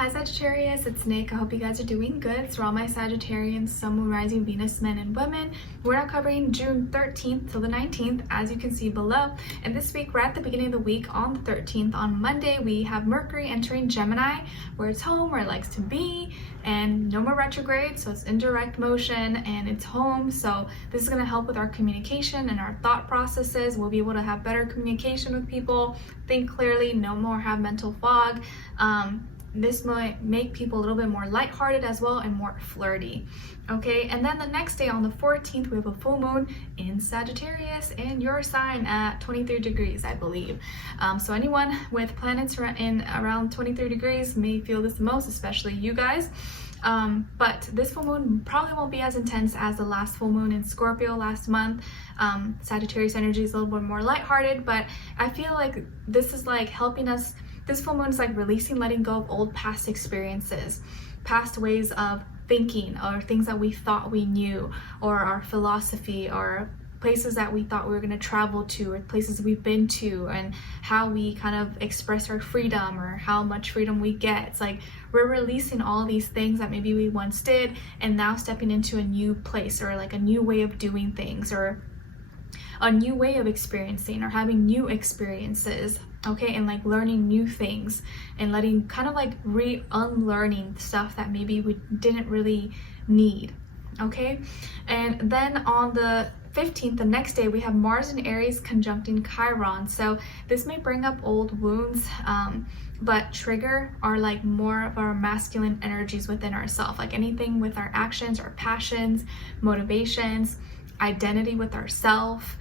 Hi Sagittarius, it's Nick. I hope you guys are doing good. So all my Sagittarians, Sun, Moon, Rising, Venus, men and women, we're now covering June 13th till the 19th, as you can see below. And this week, right at the beginning of the week, on the 13th, on Monday, we have Mercury entering Gemini, where it's home, where it likes to be, and no more retrograde, so it's in direct motion and it's home. So this is going to help with our communication and our thought processes. We'll be able to have better communication with people, think clearly, no more have mental fog. This might make people a little bit more lighthearted as well and more flirty. Okay, and then the next day on the 14th, we have a full moon in Sagittarius in your sign at 23 degrees, I believe. So anyone with planets in around 23 degrees may feel this most, especially you guys. But this full moon probably won't be as intense as the last full moon in Scorpio last month. Sagittarius energy is a little bit more lighthearted, but I feel like this is like helping us. This full moon is like releasing, letting go of old past experiences, past ways of thinking, or things that we thought we knew, or our philosophy, or places that we thought we were going to travel to, or places we've been to, and how we kind of express our freedom or how much freedom we get. It's like we're releasing all these things that maybe we once did and now stepping into a new place, or like a new way of doing things, or a new way of experiencing, or having new experiences. Okay, and like learning new things and letting kind of like unlearning stuff that maybe we didn't really need. Okay, and then on the 15th, the next day, we have Mars in Aries conjuncting Chiron. So this may bring up old wounds, but trigger are like more of our masculine energies within ourselves, like anything with our actions, our passions, motivations, identity with ourself,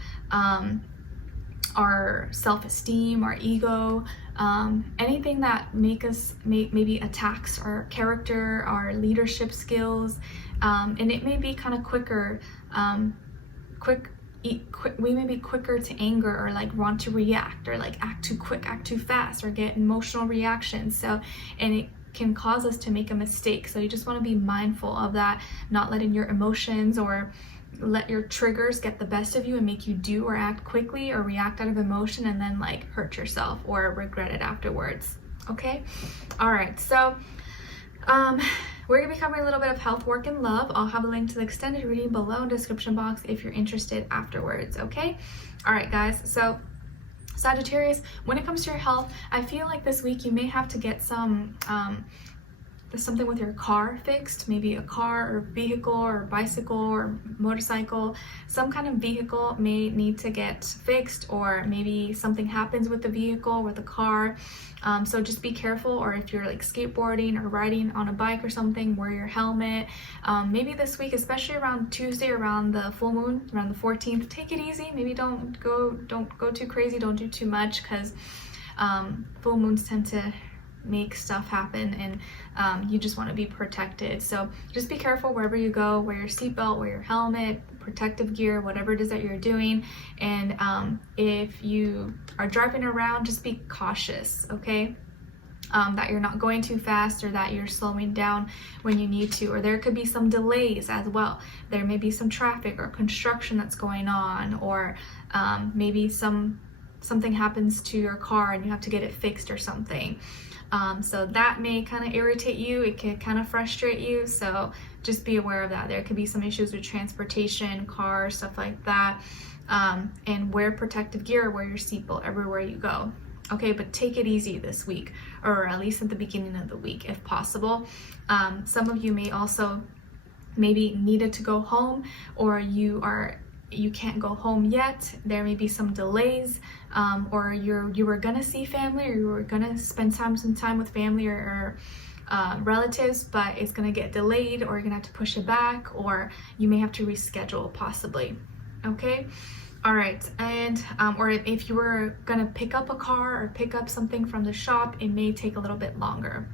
our self-esteem, our ego, anything that maybe attacks our character, our leadership skills, and it may be kind of quicker, we may be quicker to anger, or like want to react, or like act too quick, act too fast, or get emotional reactions. So, and it can cause us to make a mistake. So you just want to be mindful of that, not letting your emotions or let your triggers get the best of you and make you do or act quickly or react out of emotion and then like hurt yourself or regret it afterwards. Okay, all right, so we're gonna be covering a little bit of health, work, and love. I'll have a link to the extended reading below in the description box if you're interested afterwards. Okay, all right guys, so Sagittarius, when it comes to your health, I feel like this week you may have to get something with your car fixed, maybe a car or vehicle or bicycle or motorcycle. Some kind of vehicle may need to get fixed, or maybe something happens with the vehicle, with the car. So just be careful, or if you're like skateboarding or riding on a bike or something, wear your helmet. Maybe this week, especially around Tuesday, around the full moon, around the 14th, take it easy. Maybe don't go too crazy, don't do too much, because full moons tend to make stuff happen, and you just want to be protected. So just be careful wherever you go. Wear your seatbelt, wear your helmet, protective gear, whatever it is that you're doing. And if you are driving around, just be cautious, okay? That you're not going too fast, or that you're slowing down when you need to, or there could be some delays as well. There may be some traffic or construction that's going on, or maybe something happens to your car and you have to get it fixed or something. So that may kind of irritate you. It can kind of frustrate you. So just be aware of that. There could be some issues with transportation, cars, stuff like that. And wear protective gear, wear your seatbelt everywhere you go. Okay, but take it easy this week, or at least at the beginning of the week if possible. Some of you may also maybe needed to go home, or you can't go home yet. There may be some delays, or you were gonna see family, or you were gonna spend some time with family or relatives, but it's gonna get delayed, or you're gonna have to push it back, or you may have to reschedule possibly. Okay, all right, and or if you were gonna pick up a car or pick up something from the shop, it may take a little bit longer.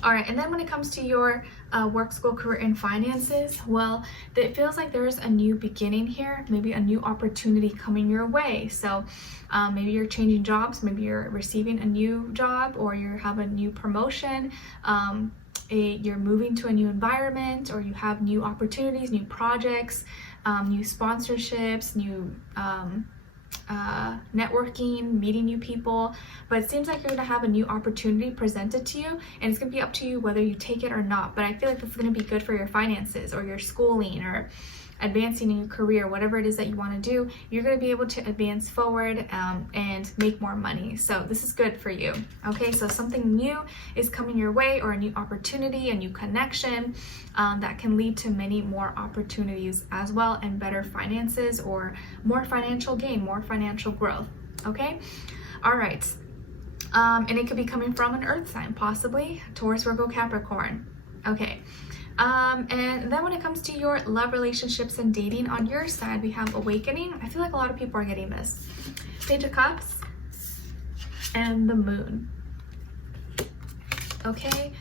All right, and then when it comes to your work, school, career, and finances, well, it feels like there's a new beginning here, maybe a new opportunity coming your way. So maybe you're changing jobs, maybe you're receiving a new job, or you have a new promotion, you're moving to a new environment, or you have new opportunities, new projects, new sponsorships, new networking, meeting new people, but it seems like you're gonna have a new opportunity presented to you, and it's gonna be up to you whether you take it or not. But I feel like this is gonna be good for your finances or your schooling or advancing in your career, whatever it is that you want to do. You're going to be able to advance forward and make more money. So this is good for you. Okay, so something new is coming your way, or a new opportunity, a new connection that can lead to many more opportunities as well, and better finances or more financial gain, more financial growth. Okay, all right. And it could be coming from an earth sign, possibly Taurus, Virgo, Capricorn. Okay. And then when it comes to your love, relationships, and dating, on your side, we have awakening. I feel like a lot of people are getting this. Page of Cups and the Moon. Okay,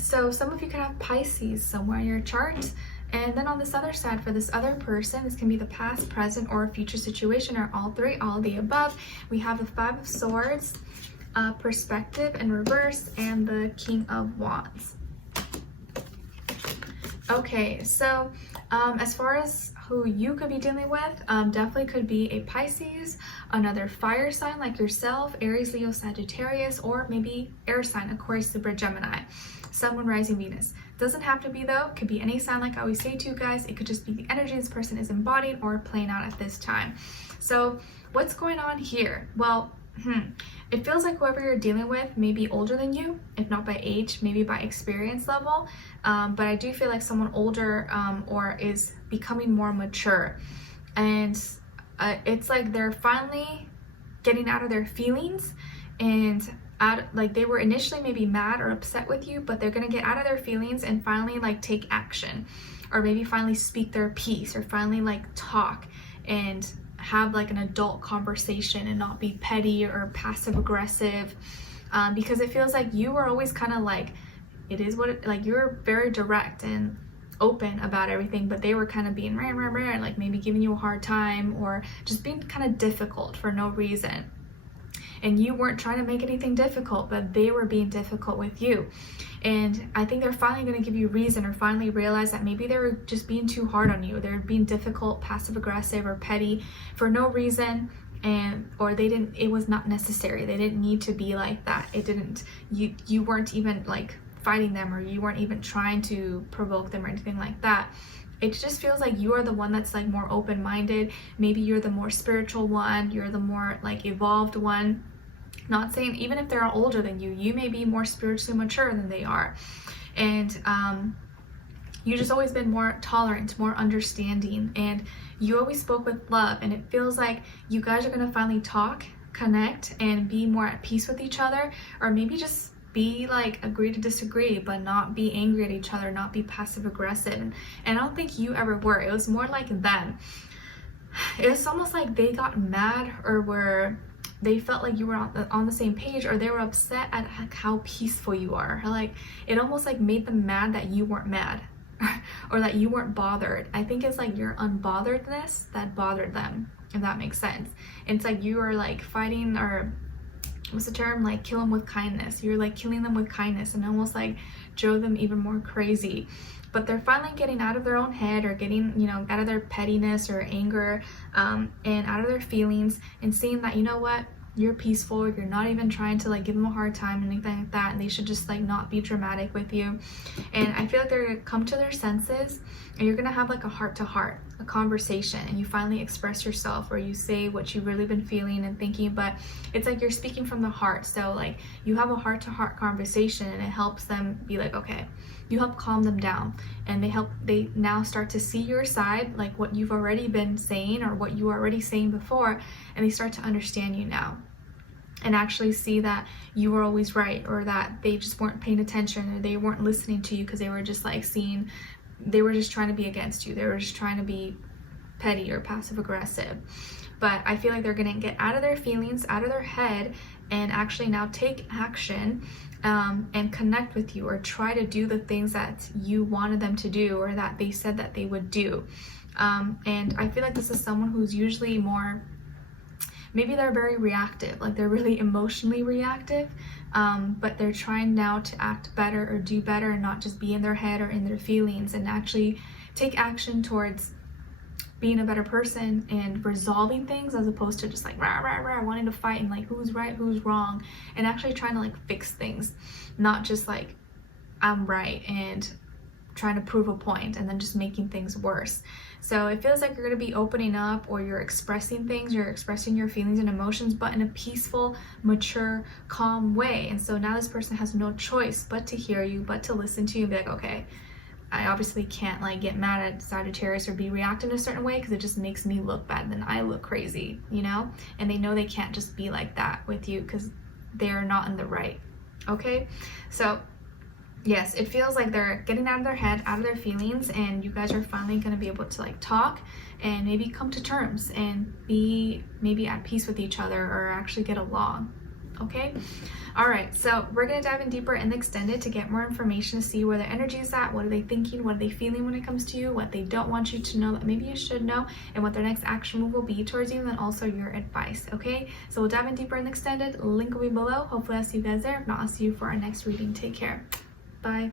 so some of you could have Pisces somewhere in your chart. And then on this other side, for this other person, this can be the past, present, or future situation, or all three, all of the above. We have the Five of Swords, Perspective in reverse, and the King of Wands. Okay, so as far as who you could be dealing with, definitely could be a Pisces, another fire sign like yourself, Aries, Leo, Sagittarius, or maybe air sign, Aquarius, Libra, Gemini, Sun, Moon, Rising, Venus. Doesn't have to be though, could be any sign like I always say to you guys. It could just be the energy this person is embodying or playing out at this time. So what's going on here? Well, it feels like whoever you're dealing with may be older than you, if not by age, maybe by experience level. But I do feel like someone older or is becoming more mature. And it's like they're finally getting out of their feelings, and like they were initially maybe mad or upset with you, but they're going to get out of their feelings and finally like take action, or maybe finally speak their piece, or finally like talk and have like an adult conversation and not be petty or passive aggressive, because it feels like you were always kind of like, it is what it, like you're very direct and open about everything, but they were kind of being rah, rah, rah, like maybe giving you a hard time, or just being kind of difficult for no reason. And you weren't trying to make anything difficult, but they were being difficult with you. And I think they're finally going to give you reason, or finally realize that maybe they were just being too hard on you. They're being difficult, passive aggressive, or petty for no reason, or they didn't, it was not necessary. They didn't need to be like that. It didn't, you weren't even like fighting them, or you weren't even trying to provoke them or anything like that. It just feels like you are the one that's like more open-minded. Maybe you're the more spiritual one, you're the more like evolved one. Not saying even if they're older than you, you may be more spiritually mature than they are. And you just always been more tolerant, more understanding, and you always spoke with love. And it feels like you guys are gonna finally talk, connect, and be more at peace with each other, or maybe just be like agree to disagree, but not be angry at each other, not be passive aggressive. And I don't think you ever were. It was more like them. It was almost like they got mad, or were they felt like you were on the same page, or they were upset at like how peaceful you are. Like it almost like made them mad that you weren't mad or that you weren't bothered. I think it's like your unbotheredness that bothered them, if that makes sense. And it's like you were like fighting, or what's the term, like kill them with kindness. You're like killing them with kindness, and almost like drove them even more crazy. But they're finally getting out of their own head, or getting, you know, out of their pettiness or anger, and out of their feelings, and seeing that, you know what, you're peaceful, you're not even trying to like give them a hard time, anything like that, and they should just like not be dramatic with you. And I feel like they're gonna come to their senses, and you're gonna have like a heart-to-heart, a conversation, and you finally express yourself, or you say what you've really been feeling and thinking. But it's like you're speaking from the heart, so like you have a heart-to-heart conversation, and it helps them be like, okay, you help calm them down, and they now start to see your side, like what you've already been saying, or what you were already saying before, and they start to understand you now, and actually see that you were always right, or that they just weren't paying attention, or they weren't listening to you because they were just like they were just trying to be against you. They were just trying to be petty or passive aggressive. But I feel like they're gonna get out of their feelings, out of their head, and actually now take action, and connect with you, or try to do the things that you wanted them to do, or that they said that they would do. And I feel like this is someone who's usually more, maybe they're very reactive, like they're really emotionally reactive, but they're trying now to act better or do better, and not just be in their head or in their feelings, and actually take action towards being a better person and resolving things, as opposed to just like rah rah rah wanting to fight and like who's right, who's wrong, and actually trying to like fix things, not just like I'm right and trying to prove a point and then just making things worse. So it feels like you're going to be opening up, or you're expressing things, you're expressing your feelings and emotions, but in a peaceful, mature, calm way. And so now this person has no choice but to hear you, but to listen to you and be like, okay, I obviously can't like get mad at Sagittarius or be reacting a certain way because it just makes me look bad and then I look crazy, you know? And they know they can't just be like that with you because they're not in the right. Okay, so yes, it feels like they're getting out of their head, out of their feelings, and you guys are finally going to be able to like talk and maybe come to terms and be maybe at peace with each other, or actually get along. Okay, all right, so we're going to dive in deeper in the extended to get more information, to see where their energy is at, what are they thinking, what are they feeling when it comes to you, what they don't want you to know that maybe you should know, and what their next action move will be towards you, and then also your advice. Okay, so we'll dive in deeper in the extended. Link will be below. Hopefully I'll see you guys there. If not, I'll see you for our next reading. Take care. Bye.